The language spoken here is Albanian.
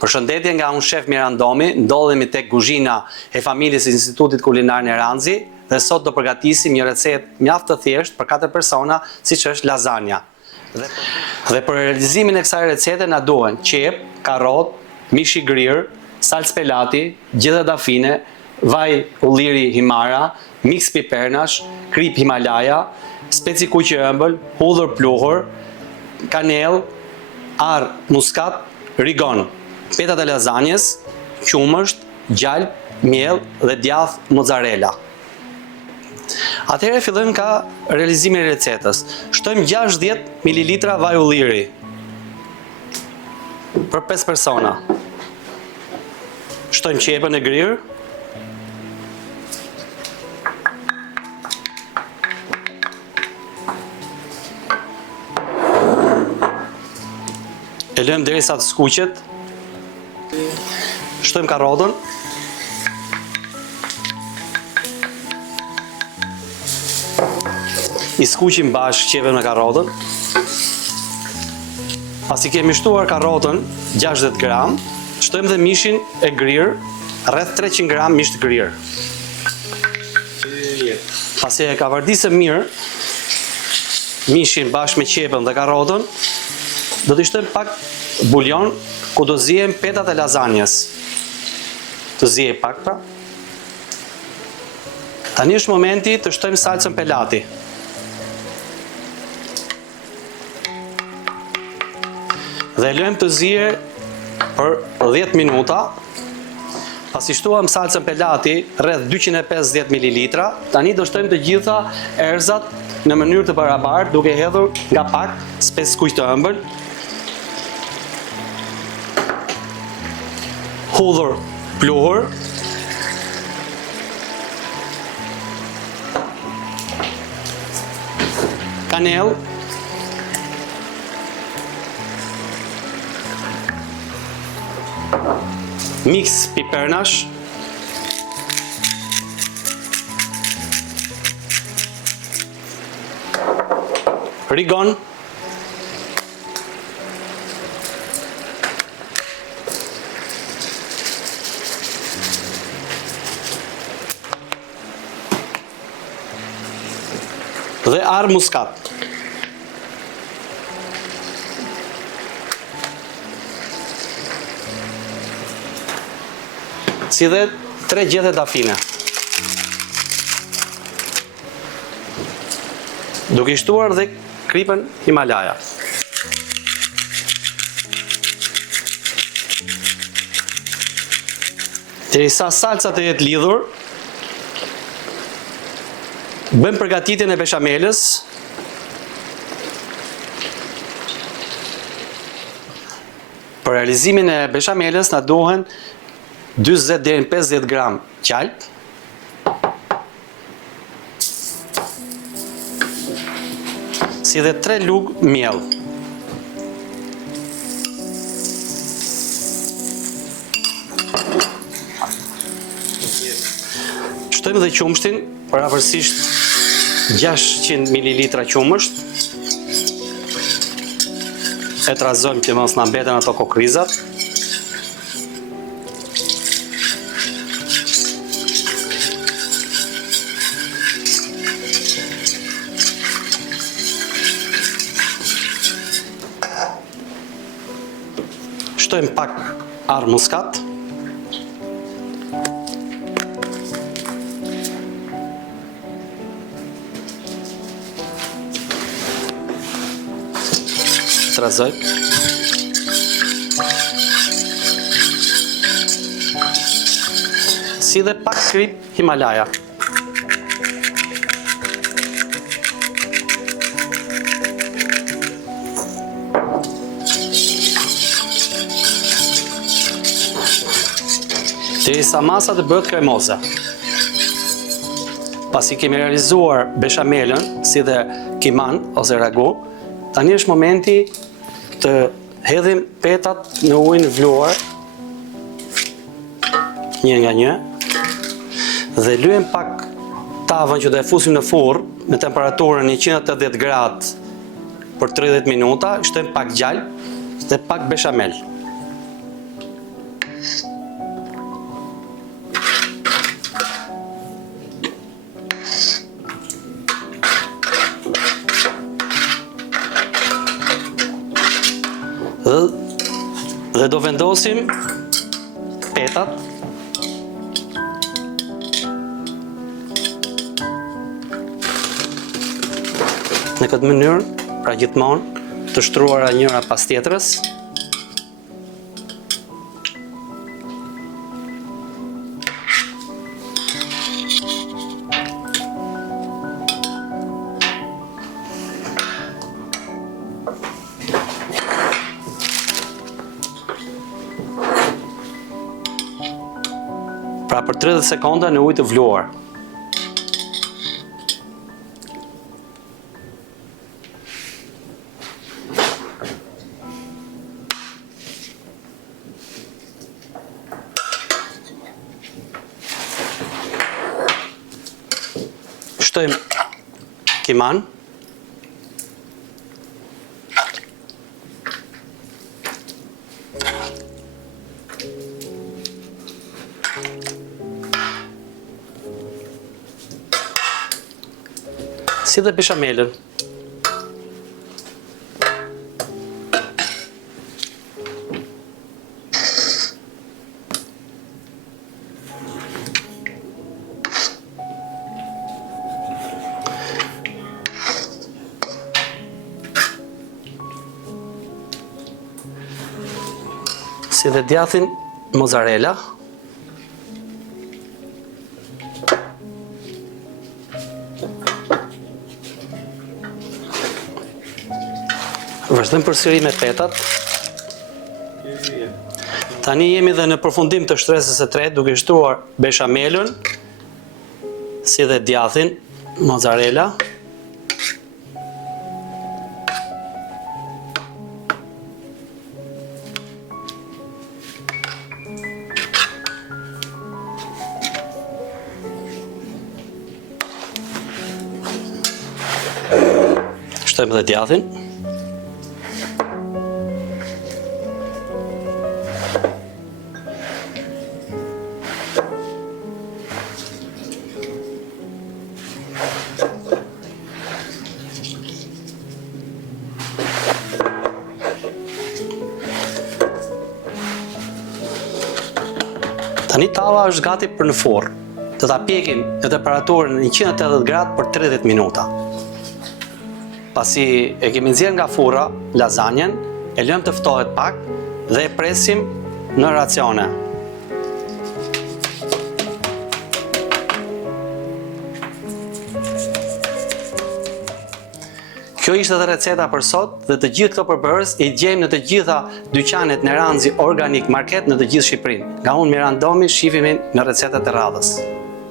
Përshëndetje nga unë shef Mirandomi, ndodhemi tek kuzhina e familjes e Institutit Kulinar Neranzi dhe sot do përgatisim një recetë mjaft të thjeshtë për 4 persona, siç është lasagna. Dhe për realizimin e kësaj recete na duhen qep, karrot, mish i grirë, salcë pelati, gjethë dafine, vaj ulliri himara, miks pipernash, krip Himalaya, speci kuq i ëmbël, hudhër pluhur, kanell, arr muskat, rigon, petat e lasagnes, qumësht, gjalp, miell dhe djath mozzarella. Atëherë fillojmë ka realizimin e recetës. Shtojmë 60 ml vaj ulliri për 5 persona. Shtojmë qepën e grirë. E lëmë derisa të skuqet. Shtojmë karrotën. I skuqim bashkë qepën me karrotën. Pasi kemi shtuar karrotën 60 gram, shtojmë dhe mishin e grirë, rreth 300 gram mish të grirë. Pasi e ka vardisë mirë mishin bashkë me qepën dhe karrotën, do t'i shtojmë pak bulion ku do zihen petat e lasagnes. Të zihej pak pra. Tani është momenti të shtojmë salcën pelati. Dhe lëjmë të zihej për 10 minuta. Pasi shtuam salcën pelati rreth 250 ml, tani do shtojmë të gjitha erëzat në mënyrë të barabartë, duke hedhur nga pak spec kuq të ëmbël, hudhër pluhur, kanell, miks pipernash, rigon, dhe arr muskat. Si dhe 3 gjethe dafine. Duke shtuar dhe kripën Himalaya. Derisa salca të jetë lidhur, bëjmë përgatitjen e beshamelës. Për realizimin e beshamelës na duhen 40 deri në 50 gram qalp, si dhe 3 lugë miell. Shtojmë dhe qumshtin, pavarësisht 600 ml qumësht. E trazojmë që mos na mbeten ato kokrizat. Shtojmë pak arr muskat. Trazoj. Si dhe pak krip Himalaya. Derisa masa të bëhet kremoze. Pasi kemi realizuar beshamelën, si dhe kiman ose ragu, tani është momenti të hedhim petat në ujin vluar, një nga një, dhe lyejm pak tavën që do e fusim në furrë me temperaturën 180 gradë për 30 minuta, shtojmë pak gjalp dhe pak beshamel. Dhe do vendosim petat në këtë mënyrë, pra gjithmonë të shtruara njëra pas tjetrës. Pra për 30 sekonda në ujë të vluar. Shtojmë kiman. Si dhe beshamelën. Si dhe djathin mozzarella. Vazhdojmë përsëri me petat. Tani jemi dhe në përfundim të shtresës së tretë, duke shtruar beshamelën, si dhe djathin mozzarella. Shtojmë dhe djathin. Tani tava është gati për në forn. Do ta pjekim në temperaturën 180 gradë për 30 minuta. Pasi e kemi nxjerrë nga furra lazanjen, e lëmë të ftohet pak dhe e presim në racione. Kjo ishte dhe receta për sot dhe të gjithë këto përbërës i gjejmë në të gjitha dyqanet në Neranzi Organic Market në të gjithë Shqipërinë. Nga unë Miran Domi, shifimin në recetat e radhës.